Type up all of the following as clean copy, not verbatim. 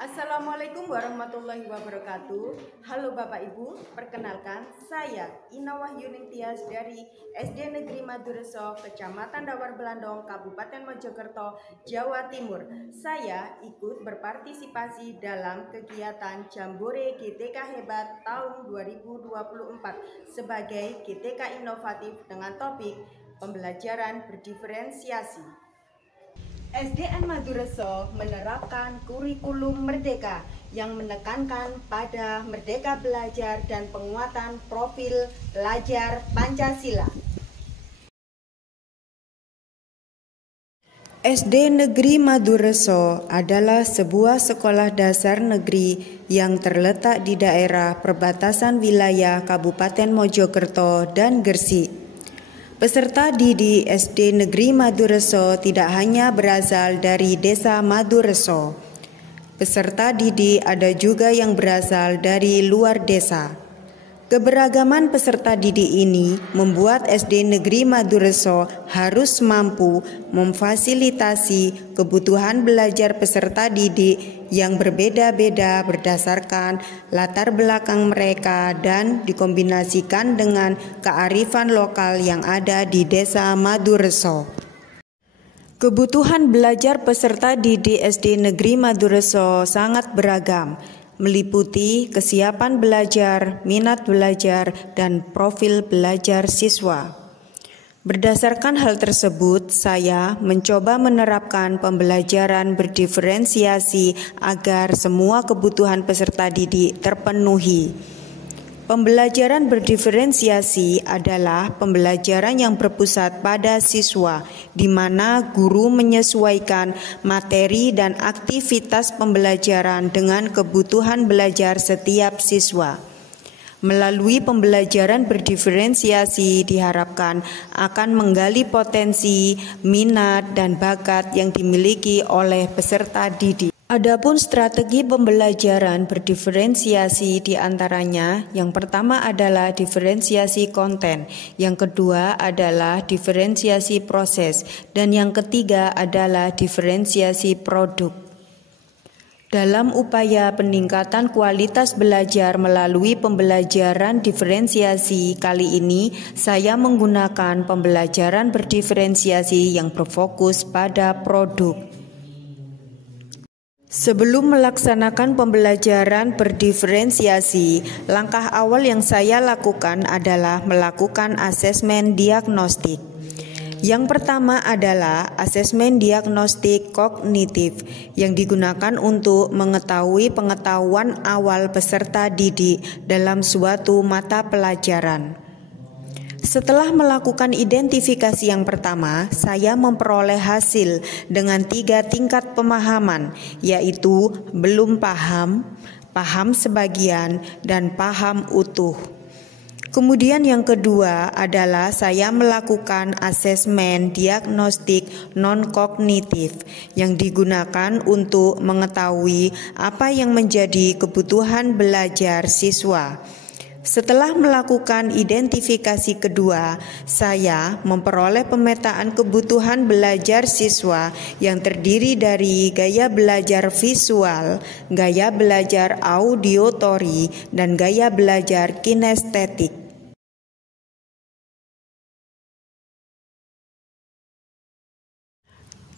Assalamualaikum warahmatullahi wabarakatuh. Halo Bapak Ibu, perkenalkan saya Ina Wahyuning Tias dari SD Negeri Madureso, Kecamatan Dawar Belandong, Kabupaten Mojokerto, Jawa Timur. Saya ikut berpartisipasi dalam kegiatan Jambore GTK Hebat tahun 2024 sebagai GTK inovatif dengan topik pembelajaran berdiferensiasi. SDN Madureso menerapkan kurikulum Merdeka yang menekankan pada merdeka belajar dan penguatan profil pelajar Pancasila. SD Negeri Madureso adalah sebuah sekolah dasar negeri yang terletak di daerah perbatasan wilayah Kabupaten Mojokerto dan Gresik. Peserta didik SD Negeri Madureso tidak hanya berasal dari desa Madureso. Peserta didik ada juga yang berasal dari luar desa. Keberagaman peserta didik ini membuat SD Negeri Madureso harus mampu memfasilitasi kebutuhan belajar peserta didik yang berbeda-beda berdasarkan latar belakang mereka dan dikombinasikan dengan kearifan lokal yang ada di desa Madureso. Kebutuhan belajar peserta didik SD Negeri Madureso sangat beragam, meliputi kesiapan belajar, minat belajar, dan profil belajar siswa. Berdasarkan hal tersebut, saya mencoba menerapkan pembelajaran berdiferensiasi agar semua kebutuhan peserta didik terpenuhi. Pembelajaran berdiferensiasi adalah pembelajaran yang berpusat pada siswa, di mana guru menyesuaikan materi dan aktivitas pembelajaran dengan kebutuhan belajar setiap siswa. Melalui pembelajaran berdiferensiasi diharapkan akan menggali potensi, minat, dan bakat yang dimiliki oleh peserta didik. Adapun strategi pembelajaran berdiferensiasi diantaranya, yang pertama adalah diferensiasi konten, yang kedua adalah diferensiasi proses, dan yang ketiga adalah diferensiasi produk. Dalam upaya peningkatan kualitas belajar melalui pembelajaran diferensiasi kali ini, saya menggunakan pembelajaran berdiferensiasi yang berfokus pada produk. Sebelum melaksanakan pembelajaran berdiferensiasi, langkah awal yang saya lakukan adalah melakukan asesmen diagnostik. Yang pertama adalah asesmen diagnostik kognitif yang digunakan untuk mengetahui pengetahuan awal peserta didik dalam suatu mata pelajaran. Setelah melakukan identifikasi yang pertama, saya memperoleh hasil dengan 3 tingkat pemahaman, yaitu belum paham, paham sebagian, dan paham utuh. Kemudian yang kedua adalah saya melakukan asesmen diagnostik non-kognitif yang digunakan untuk mengetahui apa yang menjadi kebutuhan belajar siswa. Setelah melakukan identifikasi kedua, saya memperoleh pemetaan kebutuhan belajar siswa yang terdiri dari gaya belajar visual, gaya belajar auditory, dan gaya belajar kinestetik.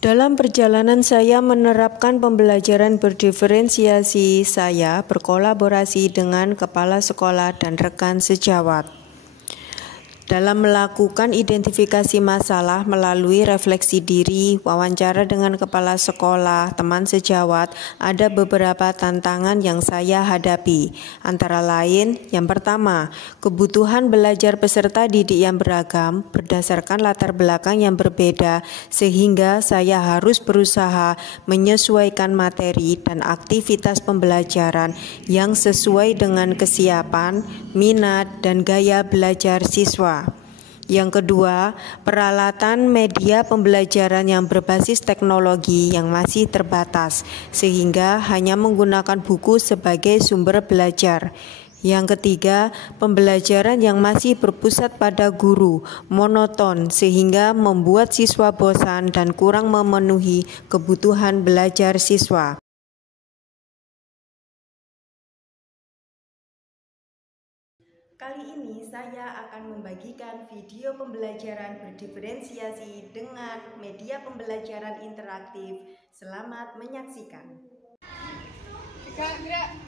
Dalam perjalanan saya menerapkan pembelajaran berdiferensiasi, saya berkolaborasi dengan kepala sekolah dan rekan sejawat. Dalam melakukan identifikasi masalah melalui refleksi diri, wawancara dengan kepala sekolah, teman sejawat, ada beberapa tantangan yang saya hadapi. Antara lain, yang pertama, kebutuhan belajar peserta didik yang beragam berdasarkan latar belakang yang berbeda, sehingga saya harus berusaha menyesuaikan materi dan aktivitas pembelajaran yang sesuai dengan kesiapan, minat, dan gaya belajar siswa. Yang kedua, peralatan media pembelajaran yang berbasis teknologi yang masih terbatas, sehingga hanya menggunakan buku sebagai sumber belajar. Yang ketiga, pembelajaran yang masih berpusat pada guru, monoton, sehingga membuat siswa bosan dan kurang memenuhi kebutuhan belajar siswa. video pembelajaran berdiferensiasi dengan media pembelajaran interaktif. Selamat menyaksikan. Gerak.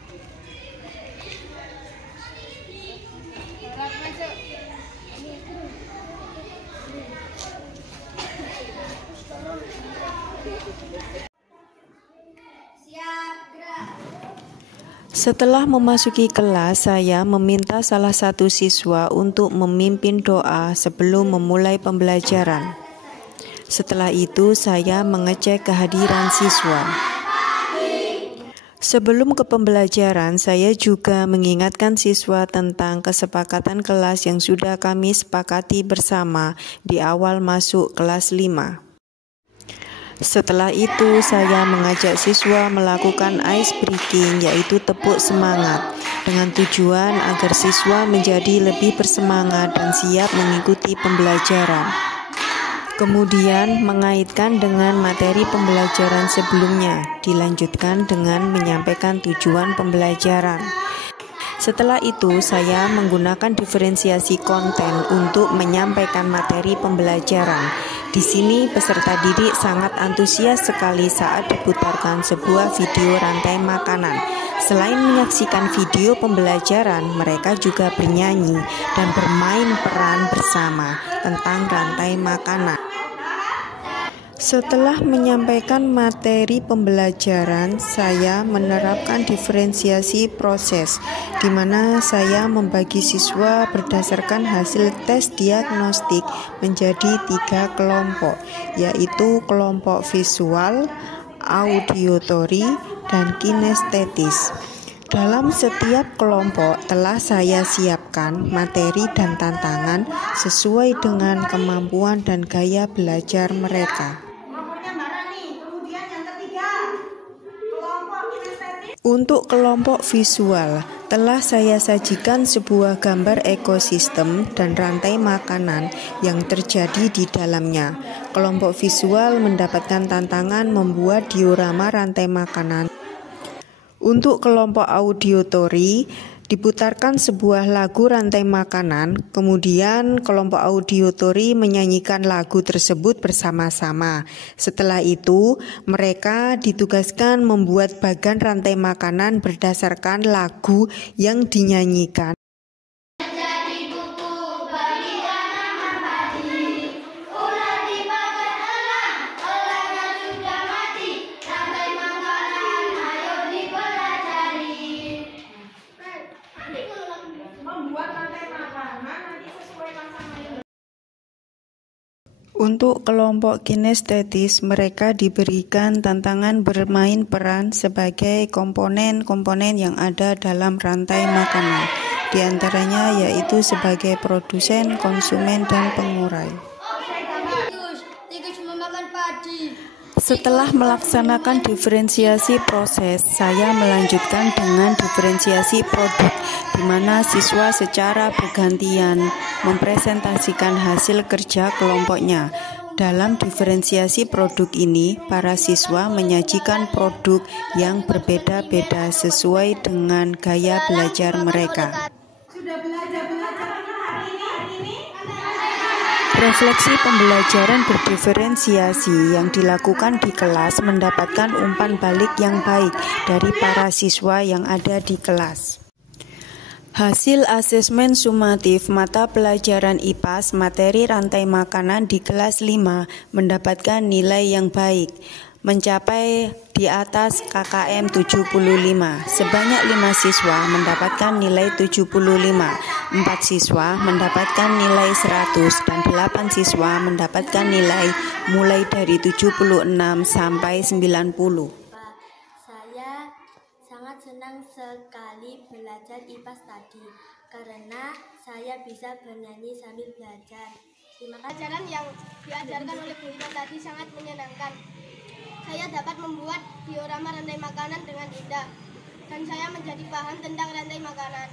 Gerak masuk. Siap, gerak. Setelah memasuki kelas, saya meminta salah satu siswa untuk memimpin doa sebelum memulai pembelajaran. Setelah itu, saya mengecek kehadiran siswa. Sebelum ke pembelajaran, saya juga mengingatkan siswa tentang kesepakatan kelas yang sudah kami sepakati bersama di awal masuk kelas 5. Setelah itu, saya mengajak siswa melakukan ice breaking, yaitu tepuk semangat, dengan tujuan agar siswa menjadi lebih bersemangat dan siap mengikuti pembelajaran. Kemudian, mengaitkan dengan materi pembelajaran sebelumnya, dilanjutkan dengan menyampaikan tujuan pembelajaran. Setelah itu, saya menggunakan diferensiasi konten untuk menyampaikan materi pembelajaran. Di sini, peserta didik sangat antusias sekali saat diputarkan sebuah video rantai makanan. Selain menyaksikan video pembelajaran, mereka juga bernyanyi dan bermain peran bersama tentang rantai makanan. Setelah menyampaikan materi pembelajaran, saya menerapkan diferensiasi proses, di mana saya membagi siswa berdasarkan hasil tes diagnostik menjadi 3 kelompok, yaitu kelompok visual, auditory, dan kinestetis. Dalam setiap kelompok telah saya siapkan materi dan tantangan sesuai dengan kemampuan dan gaya belajar mereka. Untuk kelompok visual, telah saya sajikan sebuah gambar ekosistem dan rantai makanan yang terjadi di dalamnya. Kelompok visual mendapatkan tantangan membuat diorama rantai makanan. Untuk kelompok auditory, diputarkan sebuah lagu rantai makanan, kemudian kelompok auditory menyanyikan lagu tersebut bersama-sama. Setelah itu, mereka ditugaskan membuat bagan rantai makanan berdasarkan lagu yang dinyanyikan. Untuk kelompok kinestetis, mereka diberikan tantangan bermain peran sebagai komponen-komponen yang ada dalam rantai makanan, di antaranya yaitu sebagai produsen, konsumen, dan pengurai. Setelah melaksanakan diferensiasi proses, saya melanjutkan dengan diferensiasi produk, di mana siswa secara bergantian mempresentasikan hasil kerja kelompoknya. Dalam diferensiasi produk ini, para siswa menyajikan produk yang berbeda-beda sesuai dengan gaya belajar mereka. Refleksi pembelajaran berdiferensiasi yang dilakukan di kelas mendapatkan umpan balik yang baik dari para siswa yang ada di kelas. Hasil asesmen sumatif mata pelajaran IPAS materi rantai makanan di kelas 5 mendapatkan nilai yang baik, mencapai di atas KKM 75. Sebanyak 5 siswa mendapatkan nilai 75, 4 siswa mendapatkan nilai 100, dan 8 siswa mendapatkan nilai mulai dari 76 sampai 90. Saya sangat senang sekali belajar IPAS tadi, karena saya bisa bernyanyi sambil belajar. Terima kasih. Pelajaran yang diajarkan oleh Bu Ina tadi sangat menyenangkan. Saya dapat membuat diorama rantai makanan dengan indah, dan saya menjadi paham tentang rantai makanan.